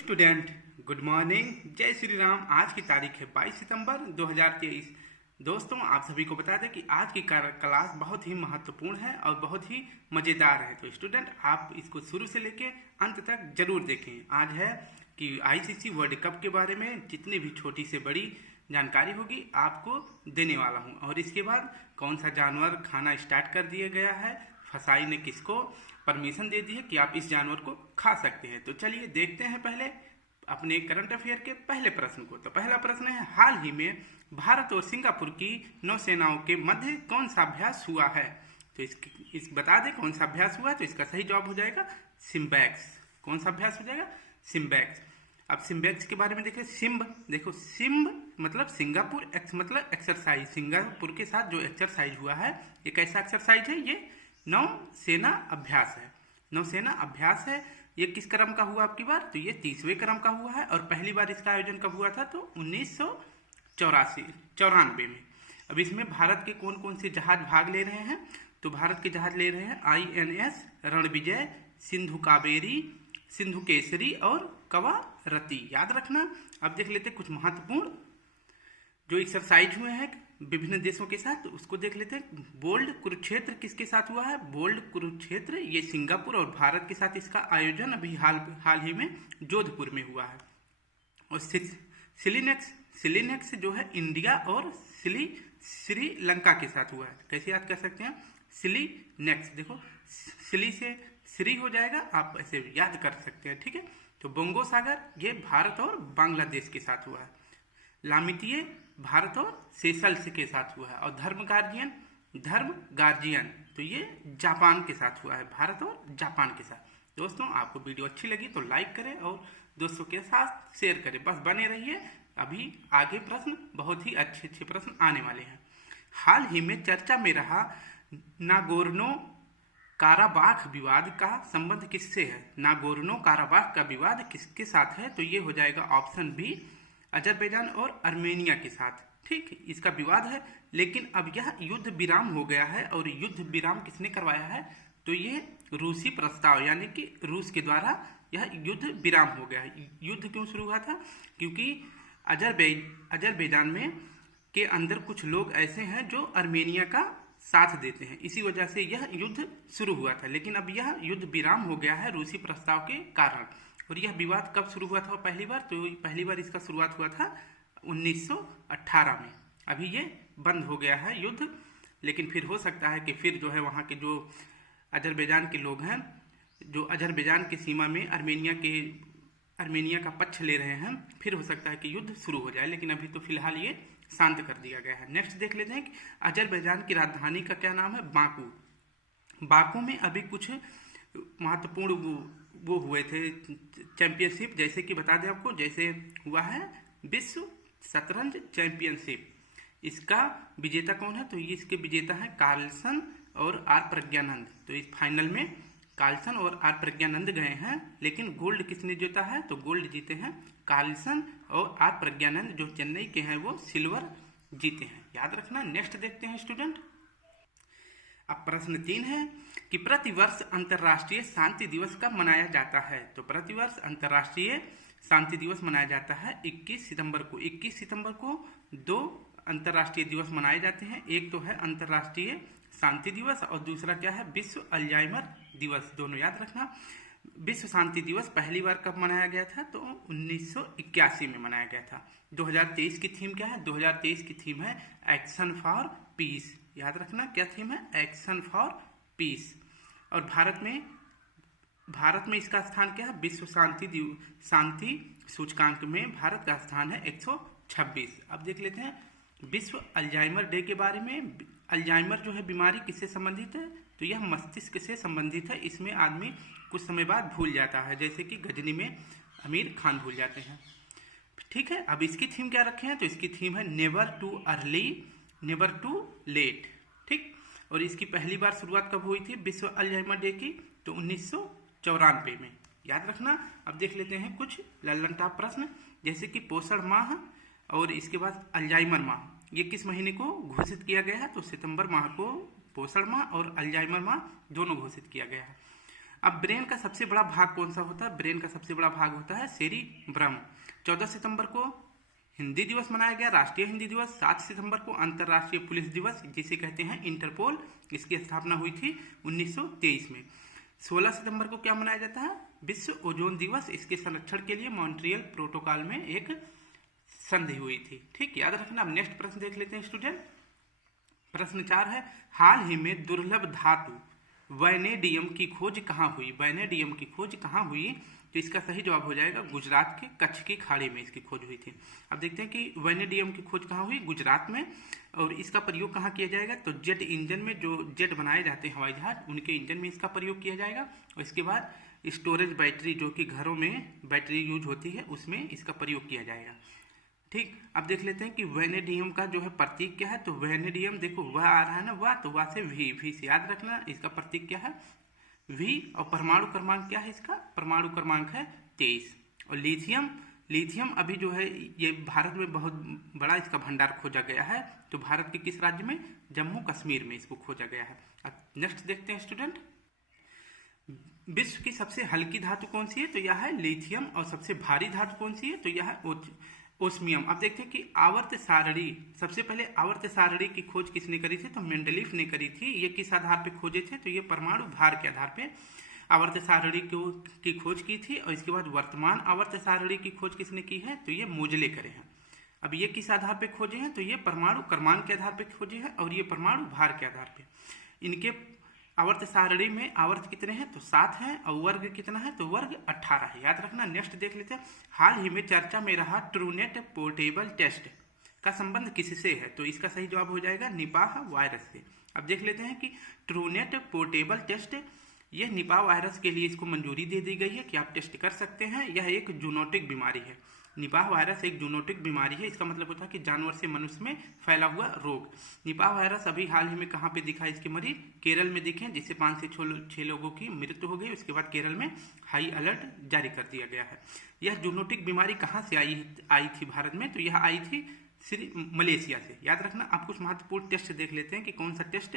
Student, good morning. जय श्री राम। आज की तारीख है 22 सितंबर 2023। दोस्तों, आप सभी को बता दें कि आज की क्लास बहुत ही महत्वपूर्ण है और बहुत ही मज़ेदार है। तो स्टूडेंट, आप इसको शुरू से लेके अंत तक जरूर देखें। आज है कि आईसीसी वर्ल्ड कप के बारे में जितनी भी छोटी से बड़ी जानकारी होगी आपको देने वाला हूँ। और इसके बाद कौन सा जानवर खाना स्टार्ट कर दिया गया है, फसाई ने किसको परमिशन दे दी है कि आप इस जानवर को खा सकते हैं। तो चलिए देखते हैं पहले अपने करंट अफेयर के पहले प्रश्न को। तो पहला प्रश्न है, हाल ही में भारत और सिंगापुर की नौसेनाओं के मध्य कौन सा अभ्यास हुआ है? तो इस बता दें कौन सा अभ्यास हुआ। तो इसका सही जवाब हो जाएगा सिम्बैक्स। कौन सा अभ्यास हो जाएगा? सिम्बैक्स। अब सिम्बैक्स के बारे में देखें। देखो सिम्ब मतलब सिंगापुर, एक्स मतलब एक्सरसाइज। सिंगापुर के साथ जो एक्सरसाइज हुआ है ये कैसा एक्सरसाइज है? ये नौसेना अभ्यास है। नौसेना अभ्यास है। ये किस क्रम का हुआ आपकी बार? तो ये 30वें क्रम का हुआ है। और पहली बार इसका आयोजन कब हुआ था? तो 1994 में। अब इसमें भारत के कौन कौन से जहाज भाग ले रहे हैं? तो भारत के जहाज ले रहे हैं INS रणविजय, सिंधु कावेरी, सिंधु केसरी और कवारती। याद रखना। अब देख लेते कुछ महत्वपूर्ण जो एक्सरसाइज हुए हैं विभिन्न देशों के साथ, तो उसको देख लेते हैं। बोल्ड कुरुक्षेत्र किसके साथ हुआ है? बोल्ड कुरुक्षेत्र ये सिंगापुर और भारत के साथ इसका आयोजन अभी हाल ही में जोधपुर में हुआ है। और सिलीनेक्स जो है इंडिया और श्रीलंका के साथ हुआ है। कैसे याद कर सकते हैं? सिलीनेक्स। देखो सिली से श्री हो जाएगा, आप ऐसे याद कर सकते हैं। ठीक है। तो बोंगो सागर ये भारत और बांग्लादेश के साथ हुआ है। लामितिये भारत और सेशल्स के साथ हुआ है। और धर्म गार्जियन तो ये जापान के साथ हुआ है, भारत और जापान के साथ। दोस्तों, आपको वीडियो अच्छी लगी तो लाइक करें और दोस्तों के साथ शेयर करें। बस बने रहिए, अभी आगे प्रश्न बहुत ही अच्छे अच्छे प्रश्न आने वाले हैं। हाल ही में चर्चा में रहा नागोर्नो काराबाख विवाद का संबंध किससे है? नागोर्नो काराबाख का विवाद किसके साथ है? तो ये हो जाएगा ऑप्शन बी, अजरबैजान और अर्मेनिया के साथ। ठीक, इसका विवाद है, लेकिन अब यह युद्ध विराम हो गया है। और युद्ध विराम किसने करवाया है? तो ये रूसी प्रस्ताव, यानी कि रूस के द्वारा यह युद्ध विराम हो गया है। युद्ध क्यों शुरू हुआ था? क्योंकि अजरबैजान में के अंदर कुछ लोग ऐसे हैं जो अर्मेनिया का साथ देते हैं, इसी वजह से यह युद्ध शुरू हुआ था। लेकिन अब यह युद्ध विराम हो गया है रूसी प्रस्ताव के कारण। और यह विवाद कब शुरू हुआ था पहली बार? तो पहली बार इसका शुरुआत हुआ था 1918 में। अभी ये बंद हो गया है युद्ध, लेकिन फिर हो सकता है कि फिर जो है वहाँ के जो अजरबैजान के लोग हैं, जो अजरबैजान की सीमा में अर्मेनिया का पक्ष ले रहे हैं, फिर हो सकता है कि युद्ध शुरू हो जाए। लेकिन अभी तो फिलहाल ये शांत कर दिया गया है। नेक्स्ट देख लेते हैं कि अजरबैजान की राजधानी का क्या नाम है? बाकू। बाकू में अभी कुछ महत्वपूर्ण वो हुए थे चैंपियनशिप, जैसे कि बता दें आपको, जैसे हुआ है विश्व शतरंज चैंपियनशिप। इसका विजेता कौन है? तो ये इसके विजेता हैं कार्लसन और आर प्रज्ञानंद। तो इस फाइनल में कार्लसन और आर प्रज्ञानंद गए हैं, लेकिन गोल्ड किसने जीता है? तो गोल्ड जीते हैं कार्लसन और आर प्रज्ञानंद, जो चेन्नई के हैं वो सिल्वर जीते हैं। याद रखना। नेक्स्ट देखते हैं स्टूडेंट। अब प्रश्न 3 है कि प्रतिवर्ष अंतर्राष्ट्रीय शांति दिवस कब मनाया जाता है? तो प्रतिवर्ष अंतर्राष्ट्रीय शांति दिवस मनाया जाता है 21 सितंबर को। 21 सितंबर को 2 अंतर्राष्ट्रीय दिवस मनाए जाते हैं। एक तो है अंतर्राष्ट्रीय शांति दिवस और दूसरा क्या है? विश्व अल्जाइमर दिवस। दोनों याद रखना। विश्व शांति दिवस पहली बार कब मनाया गया था? तो 1981 में मनाया गया था। 2023 की थीम क्या है? 2023 की थीम है एक्शन फॉर पीस। याद रखना, क्या थीम है? Action for piece. और भारत में इसका स्थान क्या है? विश्व शांति सूचकांक में भारत का स्थान है 126। अब देख लेते हैं विश्व अल्जाइमर डे के बारे में। अल्जाइमर जो है बीमारी किससे संबंधित है? तो यह मस्तिष्क से संबंधित है। इसमें आदमी कुछ समय बाद भूल जाता है, जैसे कि गजनी में आमिर खान भूल जाते हैं। ठीक है। अब इसकी थीम क्या रखे हैं? तो इसकी थीम है never too early never too late. ठीक। और इसकी पहली बार शुरुआत कब हुई थी विश्व अल्जाइमर डे की? तो 1994 में। याद रखना। अब देख लेते हैं कुछ लल्लन टॉप प्रश्न, जैसे कि पोषण माह और इसके बाद अल्जाइमर माह, ये किस महीने को घोषित किया गया है? तो सितंबर माह को पोषण माह और अल्जाइमर माह दोनों घोषित किया गया है। अब ब्रेन का सबसे बड़ा भाग कौन सा होता है? ब्रेन का सबसे बड़ा भाग होता है सेरिब्रम। 14 सितंबर को हिंदी दिवस मनाया गया, राष्ट्रीय हिंदी दिवस। 7 सितंबर को अंतर्राष्ट्रीय पुलिस दिवस, जिसे कहते हैं इंटरपोल, इसकी स्थापना हुई थी 1923 में। 16 सितंबर को क्या मनाया जाता है? विश्व ओजोन दिवस। इसके संरक्षण के लिए मॉन्ट्रियल प्रोटोकॉल में एक संधि हुई थी। ठीक, याद रखना। अब नेक्स्ट प्रश्न देख लेते हैं स्टूडेंट। प्रश्न 4 है, हाल ही में दुर्लभ धातु वैनेडियम की खोज कहाँ हुई? वैनेडियम की खोज कहाँ हुई? तो इसका सही जवाब हो जाएगा गुजरात के कच्छ की खाड़ी में इसकी खोज हुई थी। अब देखते हैं कि वैनेडियम की खोज कहाँ हुई? गुजरात में। और इसका प्रयोग कहाँ किया जाएगा? तो जेट इंजन में, जो जेट बनाए जाते हैं हवाई जहाज, उनके इंजन में इसका प्रयोग किया जाएगा। और इसके बाद स्टोरेज बैटरी, जो कि घरों में बैटरी यूज होती है, उसमें इसका प्रयोग किया जाएगा। ठीक, अब देख लेते हैं कि वैनेडियम का जो है प्रतीक क्या है। तो वैनेडियम देखो, वह आ रहा है ना, वह, तो वह से वी से याद रखना। इसका प्रतीक क्या है? वी। और परमाणु क्रमांक क्या है इसका? परमाणु क्रमांक है 23। और लिथियम अभी जो है ये भारत में बहुत बड़ा इसका भंडार खोजा गया है। तो भारत के किस राज्य में? जम्मू कश्मीर में इसको खोजा गया है। अब नेक्स्ट देखते हैं स्टूडेंट, विश्व की सबसे हल्की धातु कौन सी है? तो यह है लिथियम। और सबसे भारी धातु कौन सी है? तो यह है ओस्मियम। अब देखते हैं कि आवर्त सारणी, सबसे पहले आवर्त सारणी की खोज किसने करी थी? तो मेंडलीफ ने करी थी। ये किस आधार पे खोजे थे? तो ये परमाणु भार के आधार पे आवर्त सारणी की खोज की थी। और इसके बाद वर्तमान आवर्त सारणी की खोज किसने की है? तो ये मोजले करे हैं। अब ये किस आधार पे खोजे हैं? तो ये परमाणु क्रमांक के आधार पे खोजे हैं, और ये परमाणु भार के आधार पे। इनके आवर्त सारणी में आवर्त कितने हैं? तो 7 हैं। और वर्ग कितना है? तो वर्ग 18 है। याद रखना। नेक्स्ट देख लेते हैं, हाल ही में चर्चा में रहा ट्रूनेट पोर्टेबल टेस्ट का संबंध किससे है? तो इसका सही जवाब हो जाएगा निपाह वायरस से। अब देख लेते हैं कि ट्रूनेट पोर्टेबल टेस्ट, यह निपाह वायरस के लिए इसको मंजूरी दे दी गई है कि आप टेस्ट कर सकते हैं। यह एक जूनोटिक बीमारी है। निपाह वायरस एक जूनोटिक बीमारी है। इसका मतलब होता है कि जानवर से मनुष्य में फैला हुआ रोग। निपाह वायरस अभी हाल ही में कहाँ पे दिखा इसके मरीज? केरल में दिखे, जिससे 5 से 6 लोगों की मृत्यु हो गई। उसके बाद केरल में हाई अलर्ट जारी कर दिया गया है। यह जूनोटिक बीमारी कहाँ से आई थी भारत में? तो यह आई थी मलेशिया से। याद रखना। आप कुछ महत्वपूर्ण टेस्ट देख लेते हैं कि कौन सा टेस्ट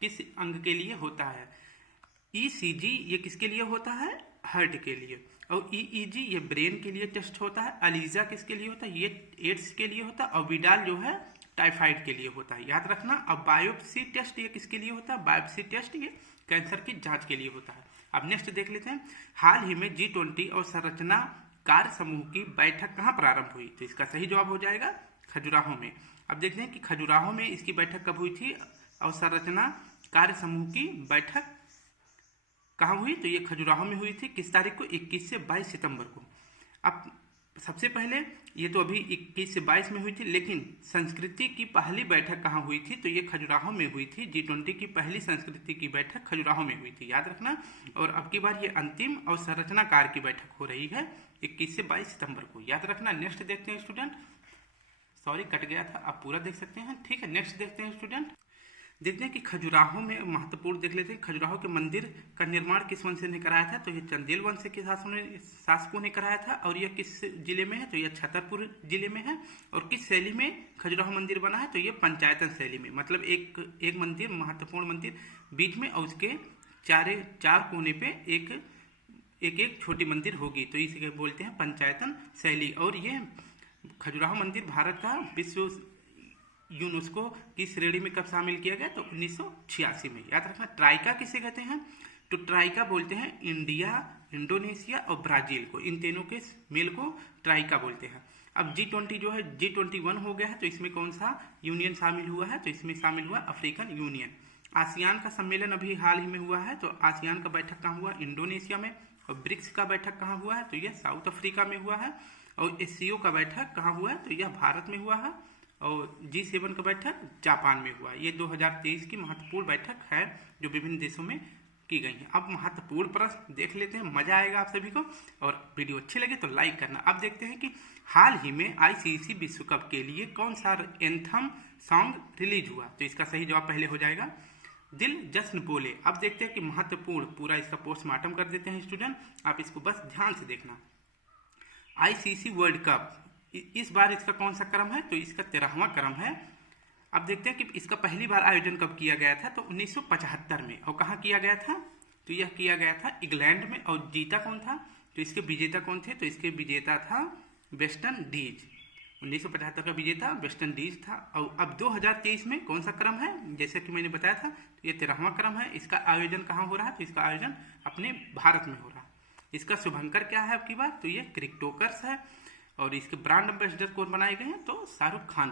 किस अंग के लिए होता है। ECG ये किसके लिए होता है? हार्ट के लिए। और EEG ये ब्रेन के लिए टेस्ट होता है। अलीजा किसके लिए होता है? ये एड्स के लिए होता है। और विडाल जो है टाइफाइड के लिए होता है। याद रखना। अब बायोप्सी टेस्ट ये किसके लिए होता है? बायोप्सी टेस्ट ये कैंसर की जांच के लिए होता है। अब नेक्स्ट देख लेते हैं, हाल ही में G20 और संरचना कार्य समूह की बैठक कहाँ प्रारंभ हुई? तो इसका सही जवाब हो जाएगा खजुराहो में। अब देखते हैं कि खजुराहो में इसकी बैठक कब हुई थी और संरचना कार्य समूह की बैठक कहाँ हुई? तो ये खजुराहो में हुई थी। किस तारीख को? 21 से 22 सितंबर को। अब सबसे पहले ये तो अभी 21 से 22 में हुई थी, लेकिन संस्कृति की पहली बैठक कहाँ हुई थी? तो ये खजुराहो में हुई थी। G20 की पहली संस्कृति की बैठक खजुराहो में हुई थी। याद रखना। और अब की बार ये अंतिम और संरचना कार्य की बैठक हो रही है 21 से 22 सितंबर को। याद रखना। नेक्स्ट देखते हैं स्टूडेंट, सॉरी कट गया था, आप पूरा देख सकते हैं। ठीक है, नेक्स्ट देखते हैं स्टूडेंट। देखते हैं कि खजुराहो में महत्वपूर्ण देख लेते हैं, खजुराहो के मंदिर का निर्माण किस वंश ने कराया था? तो ये चंदेल वंश के शासकों ने कराया था। और यह किस जिले में है? तो यह छतरपुर जिले में है। और किस शैली में खजुराहो मंदिर बना है? तो ये पंचायतन शैली में। मतलब एक मंदिर, महत्वपूर्ण मंदिर बीच में, और उसके चार कोने पे एक छोटी मंदिर होगी। तो इसे बोलते हैं पंचायतन शैली। और ये खजुराहो मंदिर भारत का विश्व यूनेस्को की श्रेणी में कब शामिल किया गया? तो 1986 में। याद रखना। ट्राइका किसे कहते हैं? तो ट्राइका बोलते हैं इंडिया, इंडोनेशिया और ब्राजील को। इन तीनों के मेल को ट्राइका बोलते हैं। अब G20 जो है G21 हो गया है। तो इसमें कौन सा यूनियन शामिल हुआ है? तो इसमें शामिल हुआ अफ्रीकन यूनियन। आसियान का सम्मेलन अभी हाल ही में हुआ है। तो आसियान का बैठक कहाँ हुआ? इंडोनेशिया में। और ब्रिक्स का बैठक कहाँ हुआ है? तो यह साउथ अफ्रीका में हुआ है। और SCO का बैठक कहाँ हुआ है? तो यह भारत में हुआ है। और G7 का बैठक जापान में हुआ। ये 2023 की महत्वपूर्ण बैठक है जो विभिन्न देशों में की गई है। अब महत्वपूर्ण प्रश्न देख लेते हैं, मजा आएगा आप सभी को। और वीडियो अच्छी लगे तो लाइक करना। अब देखते हैं कि हाल ही में ICC विश्व कप के लिए कौन सा एंथम सॉन्ग रिलीज हुआ? तो इसका सही जवाब पहले हो जाएगा दिल जश्न बोले। अब देखते हैं कि महत्वपूर्ण, पूरा इसका पोस्टमार्टम कर देते हैं स्टूडेंट, आप इसको बस ध्यान से देखना। ICC वर्ल्ड कप इस बार इसका कौन सा क्रम है? तो इसका 13वां क्रम है। अब देखते हैं कि इसका पहली बार आयोजन कब किया गया था? तो 1975 में। और कहाँ किया गया था? तो यह किया गया था इंग्लैंड में। और जीता कौन था, तो इसके विजेता कौन थे, तो इसके विजेता था वेस्ट इंडीज। 1975 का विजेता वेस्ट इंडीज था। और अब 2023 में कौन सा क्रम है, जैसे कि मैंने बताया था, तो ये 13वां क्रम है। इसका आयोजन कहाँ हो रहा है, तो इसका आयोजन अपने भारत में हो रहा है। इसका शुभंकर क्या है आपकी बात, तो ये क्रिकेटोकर्स है। और इसके ब्रांड एम्बेसडर कौन बनाए गए हैं, तो शाहरुख खान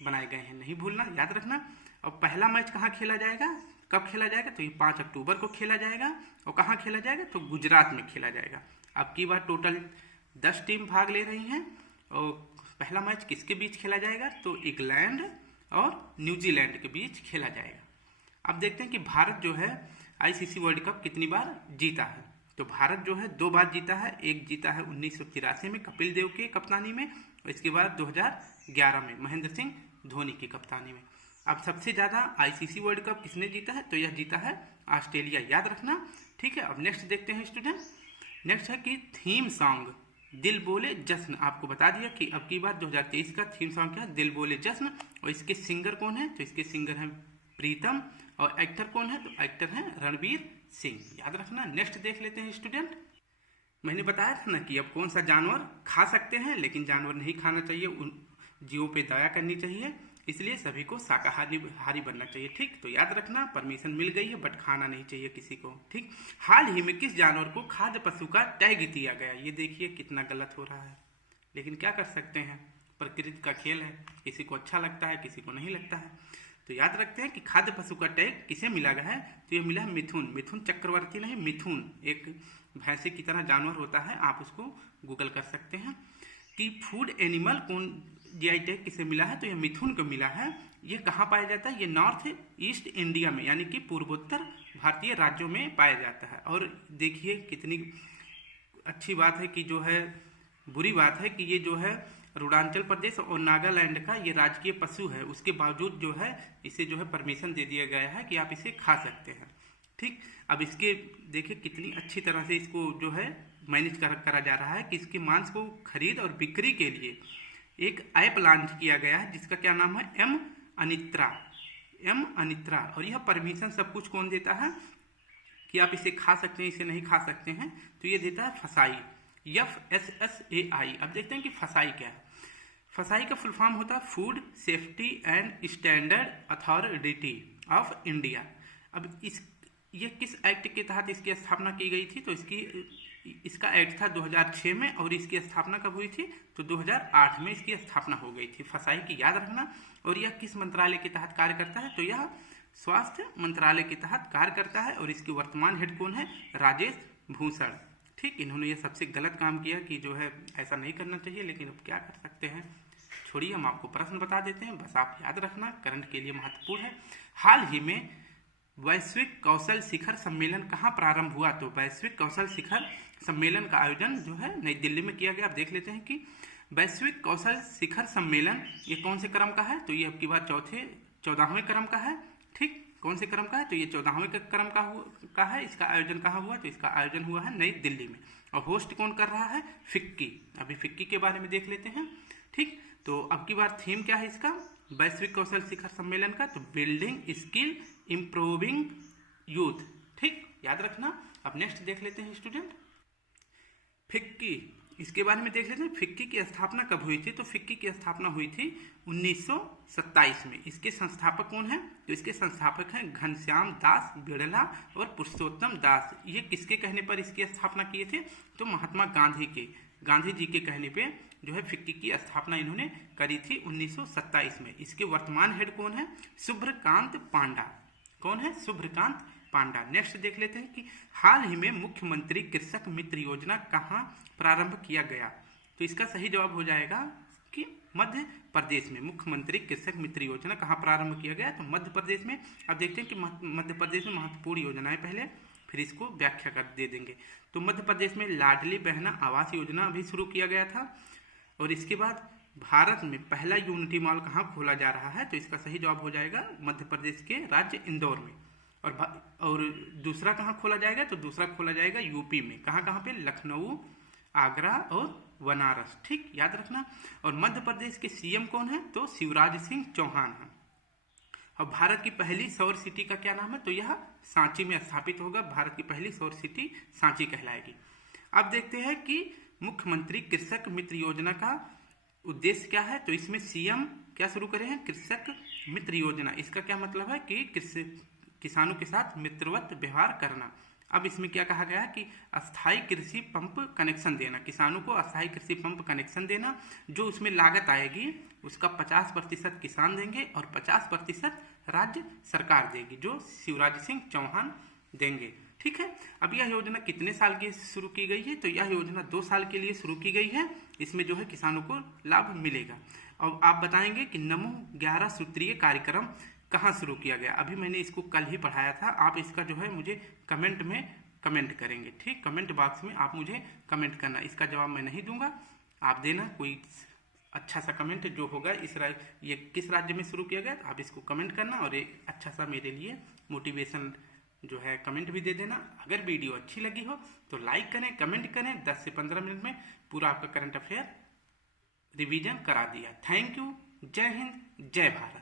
बनाए गए हैं, नहीं भूलना, याद रखना। और पहला मैच कहाँ खेला जाएगा, कब खेला जाएगा, तो ये 5 अक्टूबर को खेला जाएगा। और कहाँ खेला जाएगा, तो गुजरात में खेला जाएगा। अब की बार टोटल 10 टीम भाग ले रही हैं। और पहला मैच किसके बीच खेला जाएगा, तो इंग्लैंड और न्यूजीलैंड के बीच खेला जाएगा। अब देखते हैं कि भारत जो है आईसीसी वर्ल्ड कप कितनी बार जीता है। तो भारत जो है 2 बार जीता है। एक जीता है 1983 में कपिल देव के कप्तानी में, और इसके बाद 2011 में महेंद्र सिंह धोनी की कप्तानी में। अब सबसे ज़्यादा आईसीसी वर्ल्ड कप किसने जीता है, तो यह जीता है ऑस्ट्रेलिया, याद रखना, ठीक है। अब नेक्स्ट देखते हैं स्टूडेंट, नेक्स्ट है कि थीम सॉन्ग दिल बोले जश्न। आपको बता दिया कि अब की बार 2023 का थीम सॉन्ग क्या है, दिल बोले जश्न। और इसके सिंगर कौन है, तो इसके सिंगर हैं प्रीतम। और एक्टर कौन है, तो एक्टर हैं रणवीर सिंह, याद रखना। नेक्स्ट देख लेते हैं स्टूडेंट, मैंने बताया था ना कि अब कौन सा जानवर खा सकते हैं, लेकिन जानवर नहीं खाना चाहिए, उन जीवों पे दया करनी चाहिए, इसलिए सभी को शाकाहारी बनना चाहिए, ठीक। तो याद रखना, परमिशन मिल गई है बट खाना नहीं चाहिए किसी को, ठीक। हाल ही में किस जानवर को खाद्य पशु का टैग दिया गया, ये देखिए कितना गलत हो रहा है, लेकिन क्या कर सकते हैं, प्रकृति का खेल है, किसी को अच्छा लगता है किसी को नहीं लगता है। तो याद रखते हैं कि खाद्य पशु का टैग किसे मिला गया है, तो ये मिला है मिथुन चक्रवर्ती, नहीं मिथुन, एक भैंसे की तरह जानवर होता है, आप उसको गूगल कर सकते हैं। कि फूड एनिमल कौन जीआई टैग किसे मिला है, तो ये मिथुन को मिला है। ये कहाँ पाया जाता है, ये नॉर्थ ईस्ट इंडिया में, यानी कि पूर्वोत्तर भारतीय राज्यों में पाया जाता है। और देखिए कितनी अच्छी बात है कि जो है, बुरी बात है कि ये जो है अरुणाचल प्रदेश और नागालैंड का ये राजकीय पशु है, उसके बावजूद जो है इसे जो है परमिशन दे दिया गया है कि आप इसे खा सकते हैं, ठीक। अब इसके देखिए कितनी अच्छी तरह से इसको जो है मैनेज करा जा रहा है कि इसके मांस को खरीद और बिक्री के लिए एक ऐप लॉन्च किया गया है, जिसका क्या नाम है, एम अनित्रा। और यह परमिशन सब कुछ कौन देता है कि आप इसे खा सकते हैं, इसे नहीं खा सकते हैं, तो ये देता है फसाई, FSSAI। अब देखते हैं कि फसाई क्या है। फसाई का फुल फॉर्म होता है food safety and standard authority of India. अब ये किस एक्ट के तहत इसकी स्थापना की गई थी, तो इसका एक्ट था 2006 में, और इसकी स्थापना कब हुई थी, तो 2008 में इसकी स्थापना हो गई थी फसाई की, याद रखना। और यह किस मंत्रालय के तहत कार्य करता है, तो यह स्वास्थ्य मंत्रालय के तहत कार्य करता है। और इसके वर्तमान हेड कौन है, राजेश भूषण, ठीक। इन्होंने ये सबसे गलत काम किया कि जो है ऐसा नहीं करना चाहिए, लेकिन अब क्या कर सकते हैं, छोड़िए, हम आपको प्रश्न बता देते हैं, बस आप याद रखना, करंट के लिए महत्वपूर्ण है। हाल ही में वैश्विक कौशल शिखर सम्मेलन कहाँ प्रारंभ हुआ, तो वैश्विक कौशल शिखर सम्मेलन का आयोजन जो है नई दिल्ली में किया गया। आप देख लेते हैं कि वैश्विक कौशल शिखर सम्मेलन ये कौन से क्रम का है, तो ये अब की बार 14वें क्रम का है, ठीक। कौन से क्रम का है, तो ये 14वें क्रम का है। इसका आयोजन कहाँ हुआ, तो इसका आयोजन हुआ है नई दिल्ली में। और होस्ट कौन कर रहा है, फिक्की। अभी फिक्की के बारे में देख लेते हैं, ठीक। तो अब की बार थीम क्या है इसका, वैश्विक कौशल शिखर सम्मेलन का, तो बिल्डिंग स्किल इम्प्रूविंग यूथ, ठीक, याद रखना। अब नेक्स्ट देख लेते हैं स्टूडेंट, फिक्की, इसके बारे में देख लेते हैं। फिक्की की स्थापना कब हुई थी, तो फिक्की की स्थापना हुई थी 1927 में। इसके संस्थापक कौन है, तो इसके संस्थापक हैं घनश्याम दास बिड़ला और पुरुषोत्तम दास। ये किसके कहने पर इसकी स्थापना किए थे, तो महात्मा गांधी जी के कहने पे जो है फिक्की की स्थापना इन्होंने करी थी 1927 में। इसके वर्तमान हेड कौन है, शुभ्रकांत पांडा। कौन है, शुभ्रकांत पांडा। नेक्स्ट देख लेते हैं कि हाल ही में मुख्यमंत्री कृषक मित्र योजना कहाँ प्रारंभ किया गया, तो इसका सही जवाब हो जाएगा कि मध्य प्रदेश में। मुख्यमंत्री कृषक मित्र योजना कहाँ प्रारंभ किया गया, तो मध्य प्रदेश में। अब देखते हैं कि मध्य प्रदेश में महत्वपूर्ण योजनाएं पहले, फिर इसको व्याख्या कर दे देंगे। तो मध्य प्रदेश में लाडली बहना आवास योजना अभी शुरू किया गया था। और इसके बाद भारत में पहला यूनिटी मॉल कहाँ खोला जा रहा है, तो इसका सही जवाब हो जाएगा मध्य प्रदेश के राज्य इंदौर में। और दूसरा कहाँ खोला जाएगा, तो दूसरा खोला जाएगा यूपी में। कहाँ पे, लखनऊ, आगरा और बनारस, ठीक, याद रखना। और मध्य प्रदेश के सीएम कौन है, तो शिवराज सिंह चौहान है। और भारत की पहली सौर सिटी का क्या नाम है, तो यह सांची में स्थापित होगा। भारत की पहली सौर सिटी सांची कहलाएगी। अब देखते हैं कि मुख्यमंत्री कृषक मित्र योजना का उद्देश्य क्या है। तो इसमें सीएम क्या शुरू करे हैं, कृषक मित्र योजना। इसका क्या मतलब है कि किसानों के साथ मित्रवत व्यवहार करना। अब इसमें क्या कहा गया है कि अस्थायी कृषि पंप कनेक्शन देना, किसानों को अस्थायी कृषि पंप कनेक्शन देना। जो उसमें लागत आएगी उसका 50% किसान देंगे और 50% राज्य सरकार देगी, जो शिवराज सिंह चौहान देंगे। ठीक है। अब यह योजना कितने साल की शुरू की गई है, तो यह योजना 2 साल के लिए शुरू की गई है। इसमें जो है किसानों को लाभ मिलेगा। और आप बताएंगे कि नमो 11 सूत्रीय कार्यक्रम कहाँ शुरू किया गया। अभी मैंने इसको कल ही पढ़ाया था। आप इसका जो है मुझे कमेंट में कमेंट करेंगे। ठीक, कमेंट बॉक्स में आप मुझे कमेंट करना। इसका जवाब मैं नहीं दूंगा, आप देना कोई अच्छा सा कमेंट जो होगा। ये किस राज्य में शुरू किया गया, आप इसको कमेंट करना और एक अच्छा सा मेरे लिए मोटिवेशन जो है कमेंट भी दे देना। अगर वीडियो अच्छी लगी हो तो लाइक करें, कमेंट करें। 10 से 15 मिनट में पूरा आपका करंट अफेयर रिवीजन करा दिया। Thank you. जय हिंद, जय भारत।